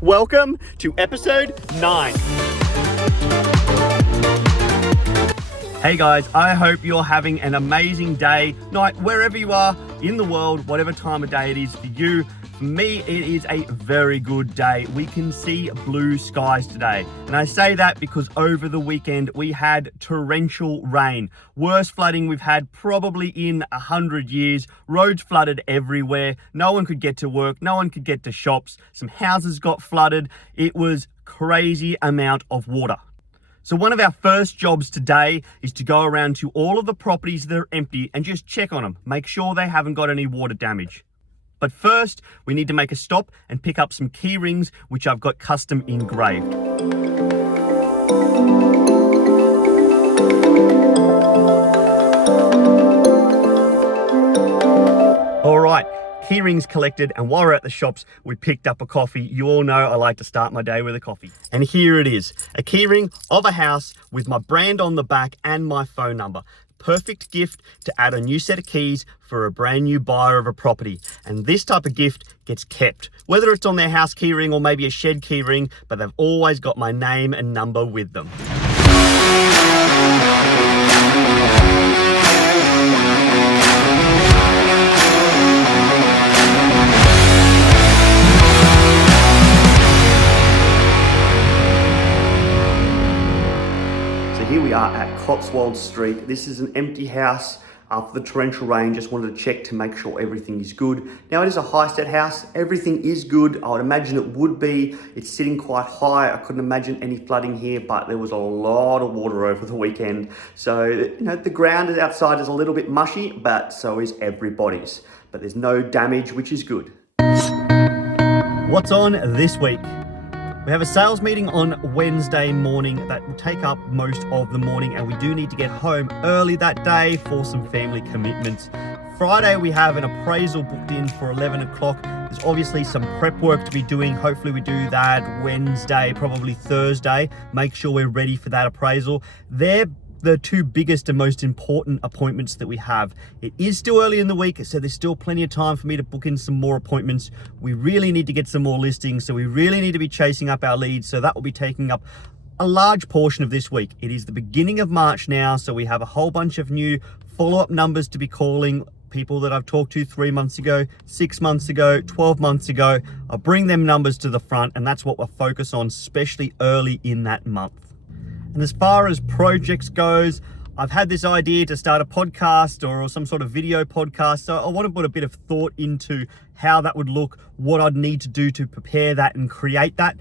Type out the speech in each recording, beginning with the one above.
Welcome to episode 9. Hey guys, I hope you're having an amazing day, night, wherever you are in the world, whatever time of day it is for you. For me, it is a very good day. We can see blue skies today. And I say that because over the weekend, we had torrential rain. Worst flooding we've had probably in 100 years. Roads flooded everywhere. No one could get to work. No one could get to shops. Some houses got flooded. It was crazy amount of water. So one of our first jobs today is to go around to all of the properties that are empty and just check on them. Make sure they haven't got any water damage. But first, we need to make a stop and pick up some key rings, which I've got custom engraved. All right, key rings collected, and while we're at the shops, we picked up a coffee. You all know I like to start my day with a coffee. And here it is, a key ring of a house with my brand on the back and my phone number. Perfect gift to add a new set of keys for a brand new buyer of a property. And this type of gift gets kept, whether it's on their house key ring or maybe a shed key ring, but they've always got my name and number with them. Here we are at Cotswold Street. This is an empty house after the torrential rain. Just wanted to check to make sure everything is good. Now it is a high-stat house. Everything is good. I would imagine it would be. It's sitting quite high. I couldn't imagine any flooding here, but there was a lot of water over the weekend. So, the ground outside is a little bit mushy, but so is everybody's. But there's no damage, which is good. What's on this week? We have a sales meeting on Wednesday morning that will take up most of the morning, and we do need to get home early that day for some family commitments. Friday, we have an appraisal booked in for 11 o'clock. There's obviously some prep work to be doing. Hopefully we do that Wednesday, probably Thursday. Make sure we're ready for that appraisal. They're the two biggest and most important appointments that we have. It is still early in the week, so there's still plenty of time for me to book in some more appointments. We really need to get some more listings, so we really need to be chasing up our leads, so that will be taking up a large portion of this week. It is the beginning of March now, so we have a whole bunch of new follow-up numbers to be calling. People that I've talked to 3 months ago, 6 months ago, 12 months ago. I'll bring them numbers to the front, and that's what we'll focus on, especially early in that month. And as far as projects goes, I've had this idea to start a podcast or some sort of video podcast. So I want to put a bit of thought into how that would look, what I'd need to do to prepare that and create that.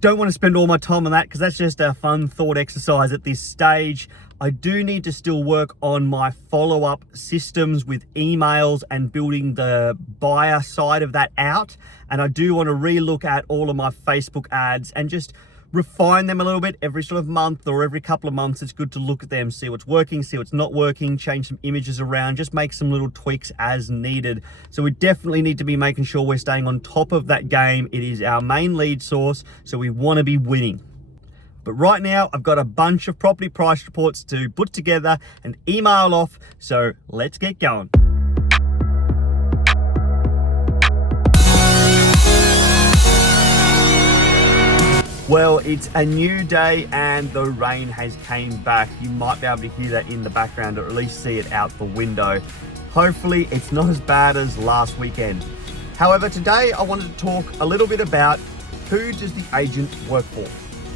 Don't want to spend all my time on that because that's just a fun thought exercise at this stage. I do need to still work on my follow-up systems with emails and building the buyer side of that out. And I do want to relook at all of my Facebook ads and just refine them a little bit every sort of month or every couple of months. It's good to look at them, see what's working, see what's not working, change some images around, just make some little tweaks as needed. So we definitely need to be making sure we're staying on top of that game. It is our main lead source, so we want to be winning. But right now, I've got a bunch of property price reports to put together and email off, so let's get going. Well, it's a new day and the rain has came back. You might be able to hear that in the background or at least see it out the window. Hopefully it's not as bad as last weekend. However, today I wanted to talk a little bit about who does the agent work for.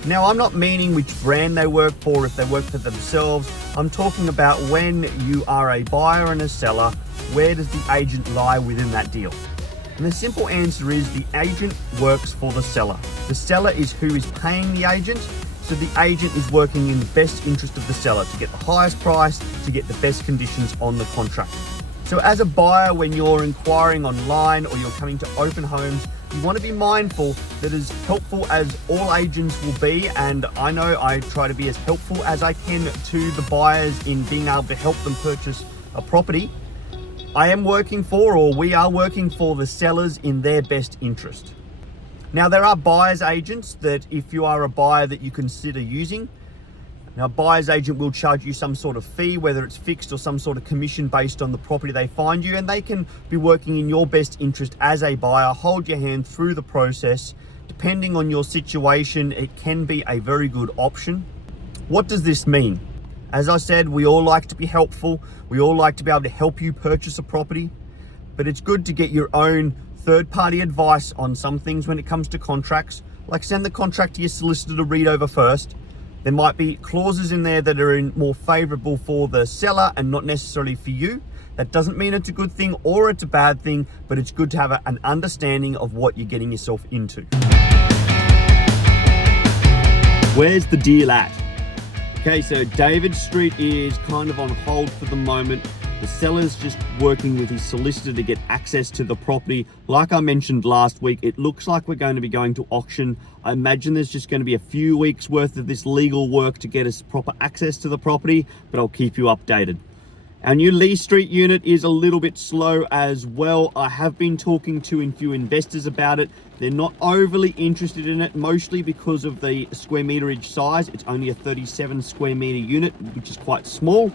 Now, I'm not meaning which brand they work for, if they work for themselves. I'm talking about when you are a buyer and a seller, where does the agent lie within that deal? And the simple answer is the agent works for the seller. The seller is who is paying the agent, so the agent is working in the best interest of the seller to get the highest price, to get the best conditions on the contract. So as a buyer, when you're inquiring online or you're coming to open homes, you want to be mindful that as helpful as all agents will be, and I know I try to be as helpful as I can to the buyers in being able to help them purchase a property, I am working for, or we are working for, the sellers in their best interest. Now, there are buyer's agents that if you are a buyer that you consider using. Now, a buyer's agent will charge you some sort of fee, whether it's fixed or some sort of commission based on the property they find you, and they can be working in your best interest as a buyer, hold your hand through the process, depending on your situation, it can be a very good option. What does this mean? As I said, we all like to be helpful. We all like to be able to help you purchase a property, but it's good to get your own third-party advice on some things when it comes to contracts. Like, send the contract to your solicitor to read over first. There might be clauses in there that are more favorable for the seller and not necessarily for you. That doesn't mean it's a good thing or it's a bad thing, but it's good to have an understanding of what you're getting yourself into. Where's the deal at? Okay, so David Street is kind of on hold for the moment. The seller's just working with his solicitor to get access to the property. Like I mentioned last week, it looks like we're going to be going to auction. I imagine there's just going to be a few weeks worth of this legal work to get us proper access to the property, but I'll keep you updated. Our new Lee Street unit is a little bit slow as well. I have been talking to a few investors about it. They're not overly interested in it, mostly because of the square meterage size. It's only a 37 square meter unit, which is quite small.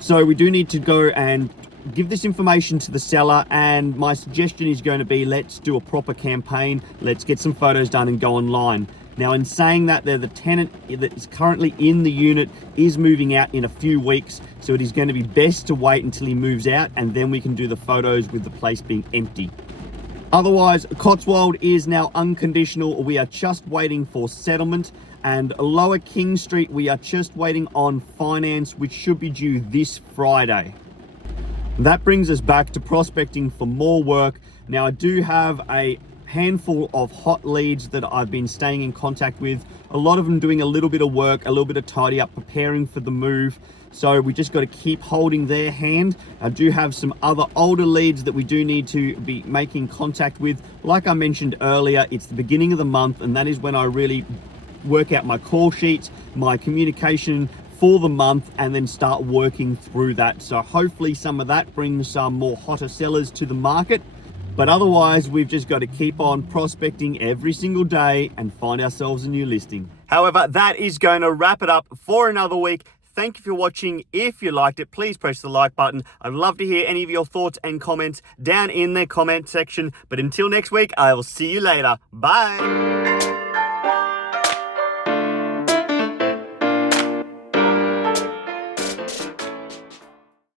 So we do need to go and give this information to the seller, and my suggestion is going to be, let's do a proper campaign. Let's get some photos done and go online. Now, in saying that, the tenant that is currently in the unit is moving out in a few weeks, so it is going to be best to wait until he moves out, and then we can do the photos with the place being empty. Otherwise, Cotswold is now unconditional. We are just waiting for settlement, and Lower King Street, we are just waiting on finance, which should be due this Friday. That brings us back to prospecting for more work. Now, I do have a handful of hot leads that I've been staying in contact with. A lot of them doing a little bit of work, a little bit of tidy up, preparing for the move. So we just got to keep holding their hand. I do have some other older leads that we do need to be making contact with. Like I mentioned earlier, it's the beginning of the month, and that is when I really work out my call sheets, my communication for the month, and then start working through that. So hopefully some of that brings some more hotter sellers to the market. But otherwise, we've just got to keep on prospecting every single day and find ourselves a new listing. However, that is going to wrap it up for another week. Thank you for watching. If you liked it, please press the like button. I'd love to hear any of your thoughts and comments down in the comment section. But until next week, I will see you later. Bye.